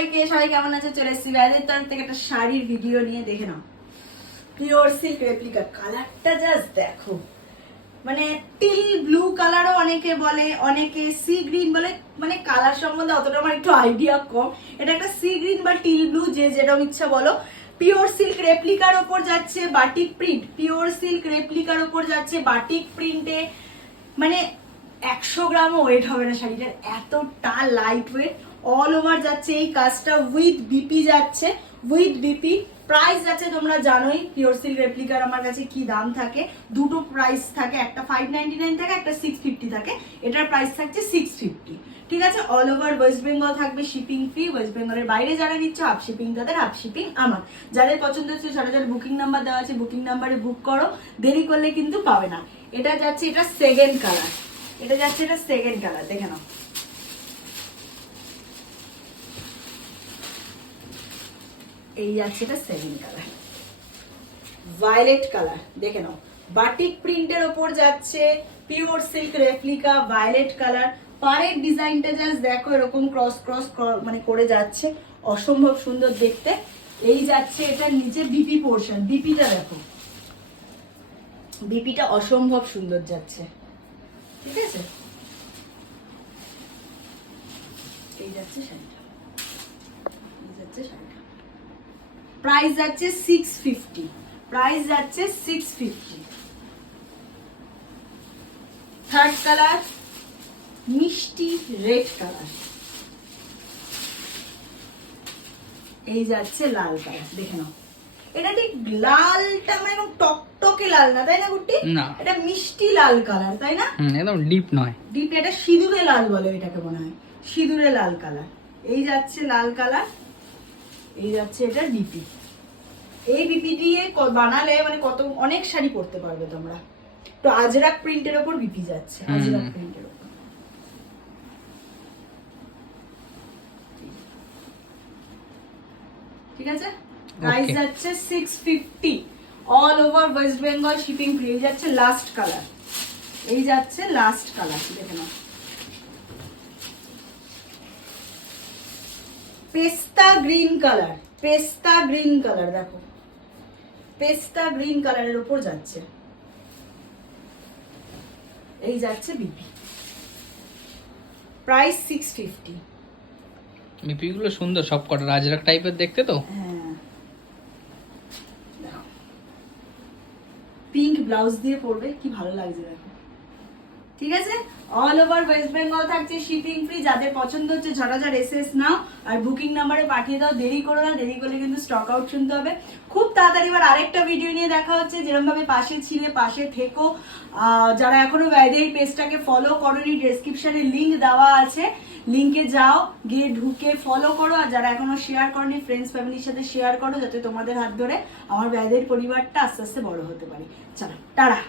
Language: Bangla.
সবাইকে, সবাই কেমন আছে? চলে এসেছি ব্যালের তরফ থেকে একটা শাড়ির ভিডিও নিয়ে। দেখে নাও, পিওর সিল্ক রেপ্লিকা। কালারটা জাস্ট দেখো, মানে টিল ব্লু কালারও অনেকে বলে, অনেকে সি গ্রিন বলে। মানে কালার সম্বন্ধে অতটা আমার একটু আইডিয়া কম। এটা একটা সি গ্রিন বা টিল ব্লু, যে যেরকম ইচ্ছা বলো। পিওর সিল্ক রেপ্লিকার ওপর যাচ্ছে বাটিক প্রিন্ট, পিওর সিল্ক রেপ্লিকার ওপর যাচ্ছে বাটিক প্রিন্টে। মানে 100 গ্রামও ওয়েট হবে না শাড়িটার, এতটা লাইট ওয়েট। অল ওভার যাচ্ছে এই কাজটা, উইথ বিপি যাচ্ছে, উইথ বিপি। প্রাইস যাচ্ছে তোমরা জানোই পিওর সিল্ক রেপ্লিকার আমার কাছে কি দাম থাকে। দুটো প্রাইস থাকে, একটা 599 থাকে, একটা 650 থাকে। এটার প্রাইস থাকছে 650। ঠিক আছে, অল ওভার ওয়েস্ট বেঙ্গল থাকবে শিপিং ফ্রি। ওয়েস্ট বেঙ্গলের বাইরে যারা নিচ্ছ হাফ শিপিং তাদের, হাফ শিপিং আমার। যাদের পছন্দ হচ্ছে যারা যারা বুকিং নাম্বার দেওয়া আছে, বুকিং নাম্বারে বুক করো, দেরি করলে কিন্তু পাবে না। এটা যাচ্ছে, এটা সেকেন্ড কালার, এটা যাচ্ছে, এটা সেকেন্ড কালার। দেখে নাও, এই যাচ্ছে এটা সেকেন্ড কালার, ভায়োলেট কালার। দেখে নাও, বাটিক প্রিন্টের ওপর যাচ্ছে pure silk replica, violet colour. পাড়ের ডিজাইনটা জাস্ট দেখো, এরকম ক্রস ক্রস মানে করে যাচ্ছে, অসম্ভব সুন্দর দেখতে। এই যাচ্ছে এটা নিচে বিপি পোর্শন, বিপিটা দেখো, বিপিটা অসম্ভব সুন্দর যাচ্ছে। ঠিক আছে, এই যাচ্ছে শাড়িটা, এই যাচ্ছে শাড়িটা। প্রাইস যাচ্ছে 650, প্রাইস যাচ্ছে 650। থার্ড কালার মিষ্টি রেড কালার, এই যাচ্ছে লাল কালার। দেখে নাও, এটা ঠিক লালটা মানে একদম টকটকে লাল না, তাই না গুটি? না, এটা মিষ্টি লাল কালার, তাই না? একদম ডিপ নয়, ডিপ। এটা সিঁদুরে লাল বলে এটাকে, মনে হয় সিঁদুরে লাল কালার। এই যাচ্ছে লাল কালার, এই যাচ্ছে এটা বিপি। এই বিপি দিয়ে বানালে মানে কত অনেক শাড়ি পরতে পারবে তোমরা। তো আজরাক প্রিন্টের ওপর বিপি যাচ্ছে, আজরাক প্রিন্টের ওপর। ঠিক আছে, প্রাইস যাচ্ছে 650, all over West Bengal shipping free. এই যাচ্ছে লাস্ট কালার, এই যাচ্ছে লাস্ট কালার। দেখে নাও, পেস্তা গ্রিন কালার, পেস্তা গ্রিন কালার। দেখো, পেস্তা গ্রিন কালারের উপর যাচ্ছে, এই যাচ্ছে বিপি। প্রাইস 650। বিপি গুলো সুন্দর সব কটা, রাজরাক টাইপের দেখতে তো। হ্যাঁ, পিঙ্ক ব্লাউজ দিয়ে পরবে, কি ভালো লাগছে দেখো। ঠিক আছে, অল ওভার ওয়েস্ট বেঙ্গল থাকছে শিপিং ফ্রি। যাদের পছন্দ হচ্ছে ঝটাঝট এসএস নাও আর বুকিং নাম্বারে পাঠিয়ে দাও, দেরি করো না, দেরি করলে কিন্তু স্টক আউট শুনতে হবে খুব তাড়াতাড়ি। এবার আরেকটা ভিডিও নিয়ে দেখা হচ্ছে। যেরকম ভাবে পাশে ছিলে, পাশে থেকো। যারা এখনো এই পেজটাকে ফলো করোনি, ডেসক্রিপশনে লিংক দেওয়া আছে, লিংকে যাও, গিয়ে ঢুকে ফলো করো। আর যারা এখনো শেয়ার করনি, ফ্রেন্ডস ফ্যামিলির সাথে শেয়ার করো, যাতে তোমাদের হাত ধরে আমার ব্যাদের পরিবারটা আস্তে আস্তে বড় হতে পারে। চলো, টাটা।